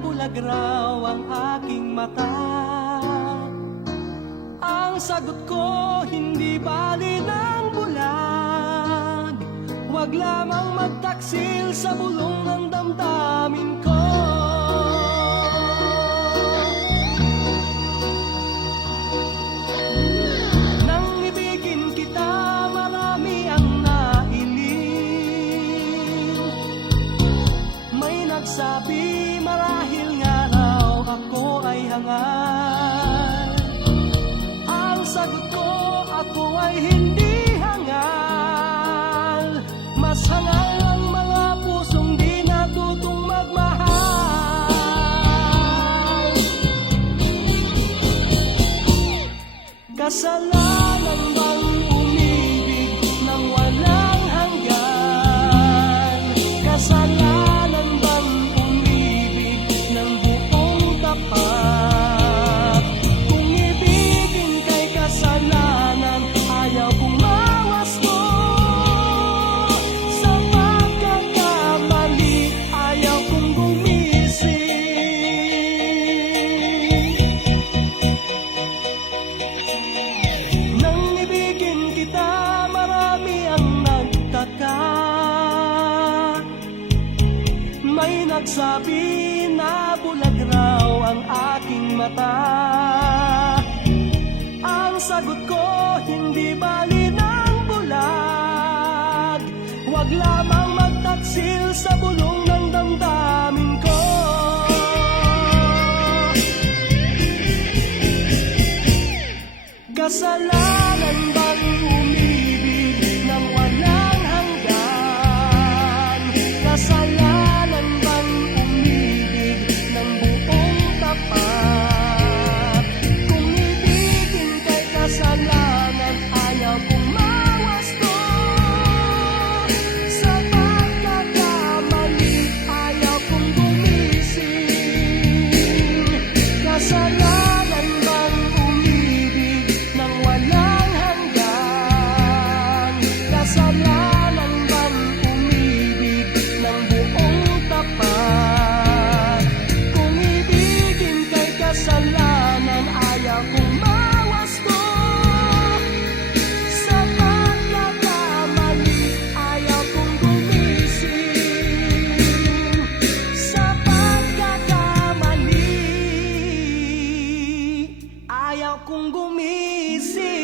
nabulag raw ang aking mata. Ang sagot ko, hindi bali ng bulag. Huwag lamang magtaksil sa bulong ng damdamin ko. Nang ibigin kita, marami ang nailing. May nagsabi, marahil nga raw ako ay hangal. Ang sagot ko, ako ay hindi hangal. Mas hangal ang mga pusong di natutong magmahal. Kasalanan bang umibig ng walang hanggan? Kasalanan bang umibig ng buong tapat? Kung ibigin kay kasalanan, ayaw bumawas mo. Sa pagkakamali, ayaw kong gumising. Nang ibigin kita, marami ang nagtaka. May nagsabi na bulag raw ang aking mata. Ang sagot ko, hindi bali ng bulag. Huwag lamang magtaksil sa bulong ng damdamin ko. Kasalanan bang umibig ng walang hanggan? Kasalanan bang umibig ng buong tapat? Kung ibigin kay kasalanan, ayaw kong mawasto. Sa pagkakamali, ayaw kong gumising. Kasalanan bang umibig ng walang hanggan? Kasalanan bang umibig ng buong tapat? Kung ibigin kay kasalanan, ayaw kong mawasto. Sa pagkakamali, ayaw kong gumising. Sa pagkakamali, ayaw kong gumising.